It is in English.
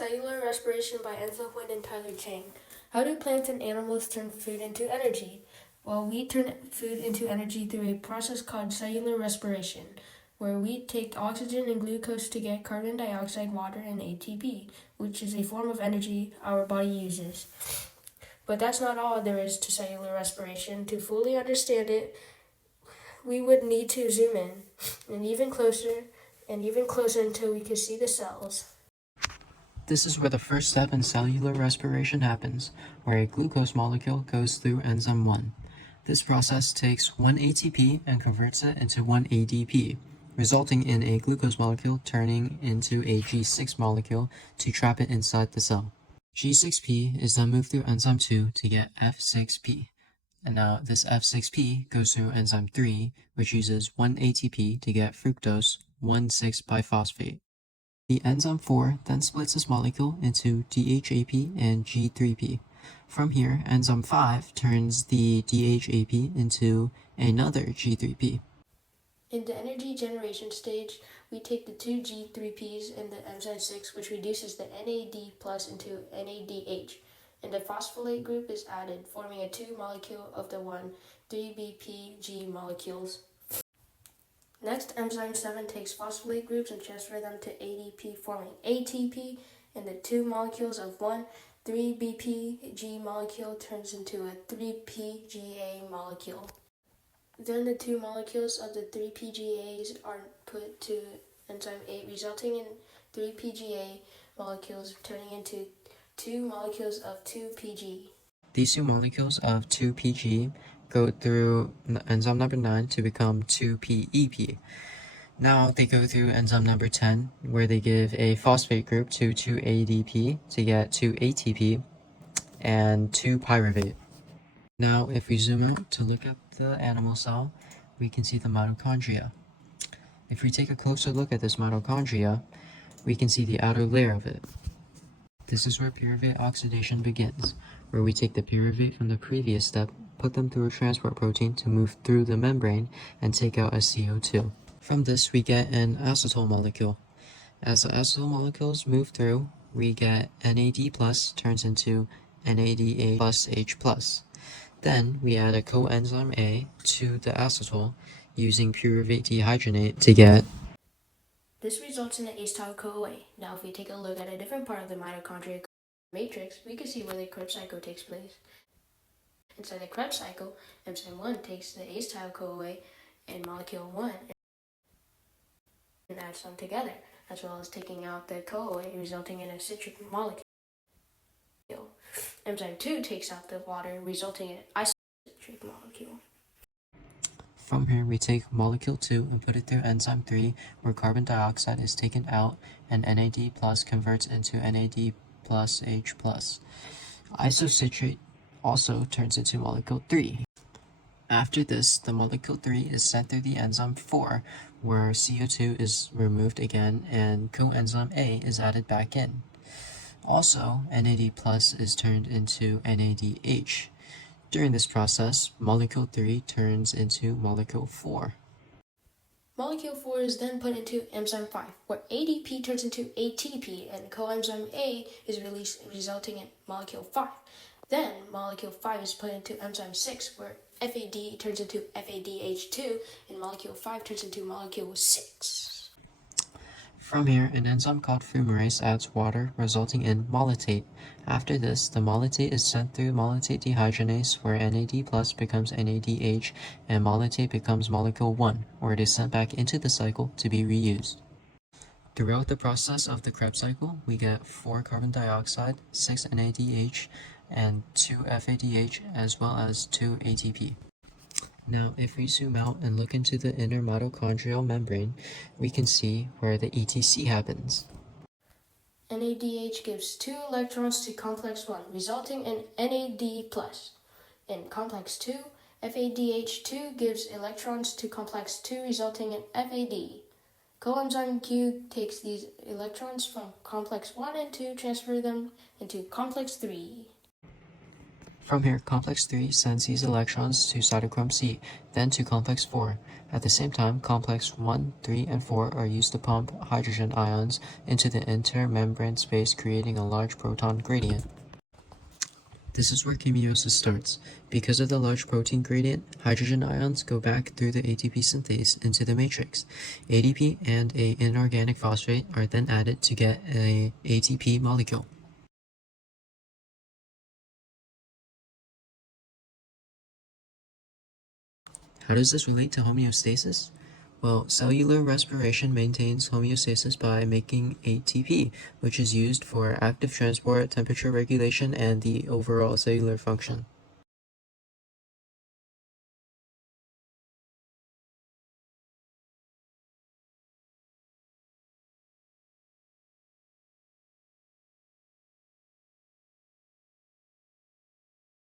Cellular respiration by Enzo Huynh and Tyler Chang. How do plants and animals turn food into energy? Well, we turn food into energy through a process called cellular respiration, where we take oxygen and glucose to get carbon dioxide, water, and ATP, which is a form of energy our body uses. But that's not all there is to cellular respiration. To fully understand it, we would need to zoom in and even closer until we could see the cells. This is where the first step in cellular respiration happens, where a glucose molecule goes through enzyme 1. This process takes 1 ATP and converts it into 1 ADP, resulting in a glucose molecule turning into a G6 molecule to trap it inside the cell. G6P is then moved through enzyme 2 to get F6P. And now this F6P goes through enzyme 3, which uses 1 ATP to get fructose 1,6-biphosphate. The enzyme 4 then splits this molecule into DHAP and G3P. From here, enzyme 5 turns the DHAP into another G3P. In the energy generation stage, we take the two G3Ps and the enzyme 6, which reduces the NAD plus into NADH, and the phosphorylate group is added, forming a 2 molecule of the 3-BPG molecules. Next, enzyme 7 takes phosphorylate groups and transfers them to ADP, forming ATP, and the 2 molecules of 3-BPG molecule turns into a 3-PGA molecule. Then the 2 molecules of the 3-PGAs are put to enzyme 8, resulting in 3-PGA molecules turning into 2 molecules of 2-PG. These 2 molecules of 2-PG go through enzyme number 9 to become 2-PEP. Now they go through enzyme number 10, where they give a phosphate group to 2-ADP to get 2-ATP and 2-pyruvate. Now if we zoom out to look at the animal cell, we can see the mitochondria. If we take a closer look at this mitochondria, we can see the outer layer of it. This is where pyruvate oxidation begins, where we take the pyruvate from the previous step, put them through a transport protein to move through the membrane and take out a CO2. From this, we get an acetyl molecule. As the acetyl molecules move through, we get NAD plus turns into NADH plus H plus. Then we add a coenzyme A to the acetyl using pyruvate dehydrogenate to get. This results in the acetyl-CoA. Now if we take a look at a different part of the mitochondria matrix, we can see where the Krebs cycle takes place. Inside the Krebs cycle, enzyme 1 takes the acetyl-CoA and molecule 1 and adds them together, as well as taking out the CoA, resulting in a citric molecule. Enzyme 2 takes out the water, resulting in an isocitric molecule. From here, we take molecule 2 and put it through enzyme 3, where carbon dioxide is taken out and NAD plus converts into NAD plus H plus. Isocitrate also turns into molecule 3. After this, the molecule 3 is sent through the enzyme 4, where CO2 is removed again and coenzyme A is added back in. Also, NAD plus is turned into NADH. During this process, molecule 3 turns into molecule 4. Molecule 4 is then put into enzyme 5, where ADP turns into ATP and coenzyme A is released, resulting in molecule 5. Then molecule 5 is put into enzyme 6, where FAD turns into FADH2 and molecule 5 turns into molecule 6. From here, an enzyme called fumarase adds water, resulting in malate. After this, the malate is sent through malate dehydrogenase, where NAD plus becomes NADH, and malate becomes molecule 1, where it is sent back into the cycle to be reused. Throughout the process of the Krebs cycle, we get 4 carbon dioxide, 6 NADH, and 2 FADH, as well as 2 ATP. Now, if we zoom out and look into the inner mitochondrial membrane, we can see where the ETC happens. NADH gives 2 electrons to complex 1, resulting in NAD+. In complex 2, FADH2 gives electrons to complex 2, resulting in FAD. Coenzyme Q takes these electrons from complex 1 and 2, transfer them into complex 3. From here, complex 3 sends these electrons to cytochrome C, then to complex 4. At the same time, complex 1, 3, and 4 are used to pump hydrogen ions into the intermembrane space, creating a large proton gradient. This is where chemosis starts. Because of the large protein gradient, hydrogen ions go back through the ATP synthase into the matrix. ADP and an inorganic phosphate are then added to get an ATP molecule. How does this relate to homeostasis? Well, cellular respiration maintains homeostasis by making ATP, which is used for active transport, temperature regulation, and the overall cellular function.